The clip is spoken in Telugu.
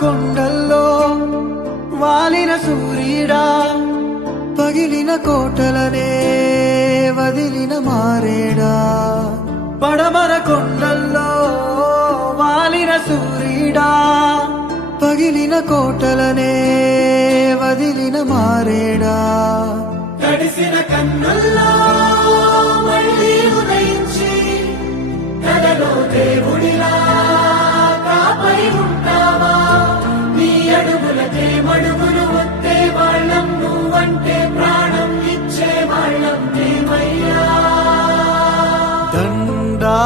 కొండల్లో వాలిన సూర్యుడా, పగిలిన కోటలనే వదిలిన మారేడా. పడమర కొండల్లో వాలిన సూర్యుడా, పగిలిన కోటలనే వదిలిన మారేడా. తడిసిన కన్నుల్లో మళ్ళీ ఉదయించి కలలో దేవుడిలా కాపరి ఉంటావా. నీ అడుగులకే మడుగులు వస్తే వాళ్ళం, నువ్వంటే ప్రాణం ఇచ్చే వాళ్ళం మేమయ్యా. దండా